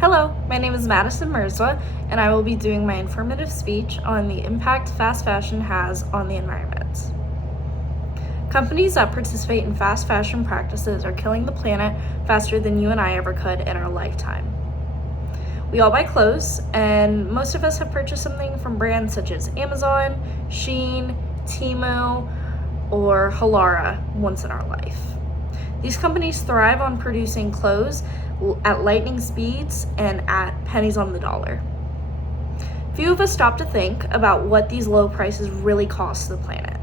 Hello, my name is Madison Mierzwa, and I will be doing my informative speech on the impact fast fashion has on the environment. Companies that participate in fast fashion practices are killing the planet faster than you and I ever could in our lifetime. We all buy clothes, and most of us have purchased something from brands such as Amazon, Shein, Temu, or Halara once in our life. These companies thrive on producing clothes at lightning speeds and at pennies on the dollar. Few of us stop to think about what these low prices really cost the planet.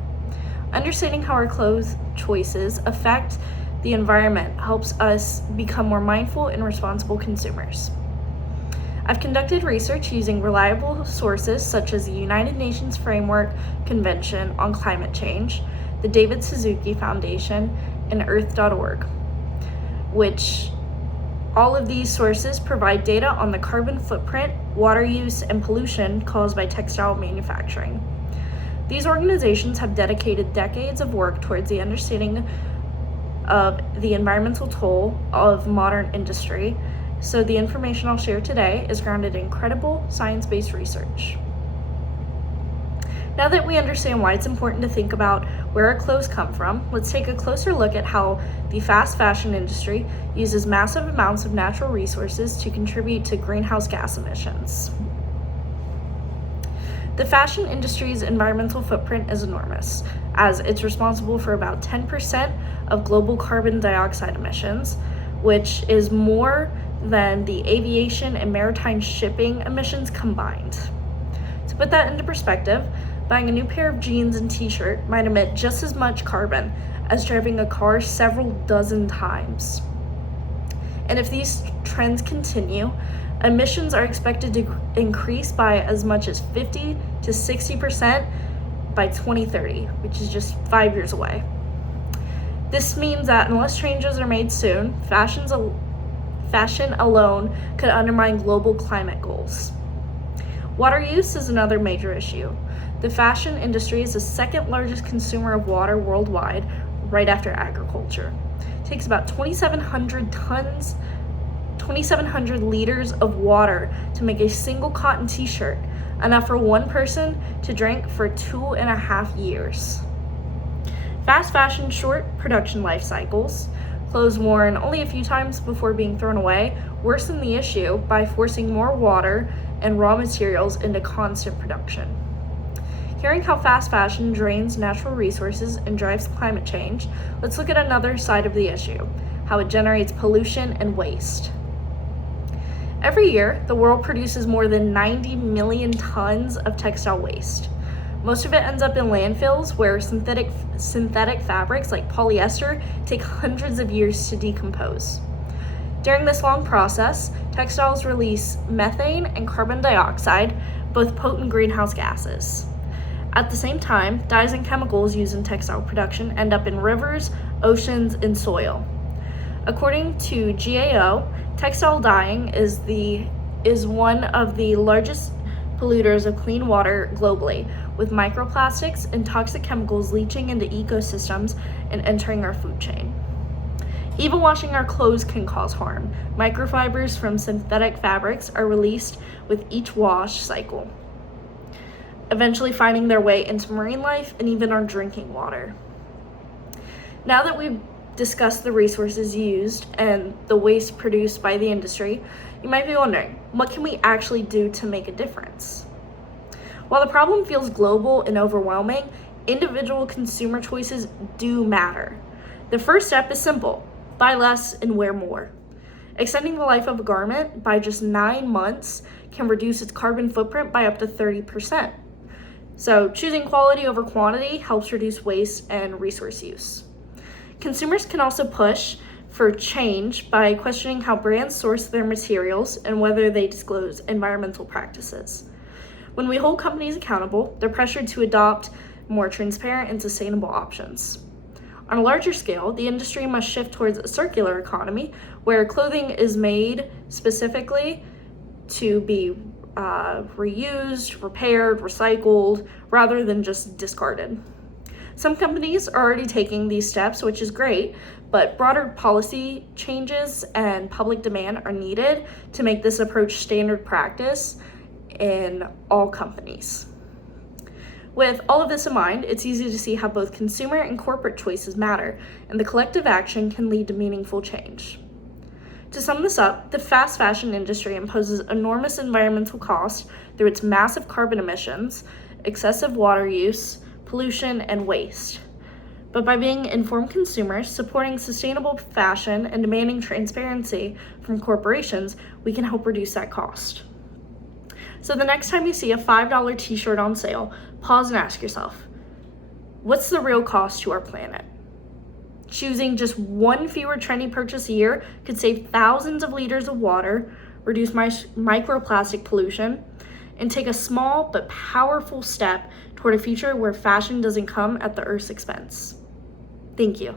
Understanding how our clothes choices affect the environment helps us become more mindful and responsible consumers. I've conducted research using reliable sources such as the United Nations Framework Convention on Climate Change, the David Suzuki Foundation, and Earth.org, which all of these sources provide data on the carbon footprint, water use, and pollution caused by textile manufacturing. These organizations have dedicated decades of work towards the understanding of the environmental toll of modern industry, so the information I'll share today is grounded in credible, science-based research. Now that we understand why it's important to think about where our clothes come from, let's take a closer look at how the fast fashion industry uses massive amounts of natural resources to contribute to greenhouse gas emissions. The fashion industry's environmental footprint is enormous, as it's responsible for about 10% of global carbon dioxide emissions, which is more than the aviation and maritime shipping emissions combined. To put that into perspective, buying a new pair of jeans and t-shirt might emit just as much carbon as driving a car several dozen times. And if these trends continue, emissions are expected to increase by as much as 50 to 60% by 2030, which is just 5 years away. This means that unless changes are made soon, fashion alone could undermine global climate goals. Water use is another major issue. The fashion industry is the second largest consumer of water worldwide, right after agriculture. It takes about 2,700 liters of water to make a single cotton t-shirt, enough for one person to drink for 2.5 years. Fast fashion short production life cycles, clothes worn only a few times before being thrown away, worsen the issue by forcing more water and raw materials into constant production. Hearing how fast fashion drains natural resources and drives climate change, let's look at another side of the issue, how it generates pollution and waste. Every year, the world produces more than 90 million tons of textile waste. Most of it ends up in landfills where synthetic fabrics like polyester take hundreds of years to decompose. During this long process, textiles release methane and carbon dioxide, both potent greenhouse gases. At the same time, dyes and chemicals used in textile production end up in rivers, oceans, and soil. According to GAO, textile dyeing is one of the largest polluters of clean water globally, with microplastics and toxic chemicals leaching into ecosystems and entering our food chain. Even washing our clothes can cause harm. Microfibers from synthetic fabrics are released with each wash cycle, eventually finding their way into marine life and even our drinking water. Now that we've discussed the resources used and the waste produced by the industry, you might be wondering, what can we actually do to make a difference? While the problem feels global and overwhelming, individual consumer choices do matter. The first step is simple: buy less and wear more. Extending the life of a garment by just 9 months can reduce its carbon footprint by up to 30%. So choosing quality over quantity helps reduce waste and resource use. Consumers can also push for change by questioning how brands source their materials and whether they disclose environmental practices. When we hold companies accountable, they're pressured to adopt more transparent and sustainable options. On a larger scale, the industry must shift towards a circular economy where clothing is made specifically to be reused, repaired, recycled, rather than just discarded. Some companies are already taking these steps, which is great, but broader policy changes and public demand are needed to make this approach standard practice in all companies. With all of this in mind, it's easy to see how both consumer and corporate choices matter, and the collective action can lead to meaningful change. To sum this up, the fast fashion industry imposes enormous environmental costs through its massive carbon emissions, excessive water use, pollution, and waste. But by being informed consumers, supporting sustainable fashion, and demanding transparency from corporations, we can help reduce that cost. So the next time you see a $5 t-shirt on sale, pause and ask yourself, what's the real cost to our planet? Choosing just one fewer trendy purchase a year could save thousands of liters of water, reduce microplastic pollution, and take a small but powerful step toward a future where fashion doesn't come at the Earth's expense. Thank you.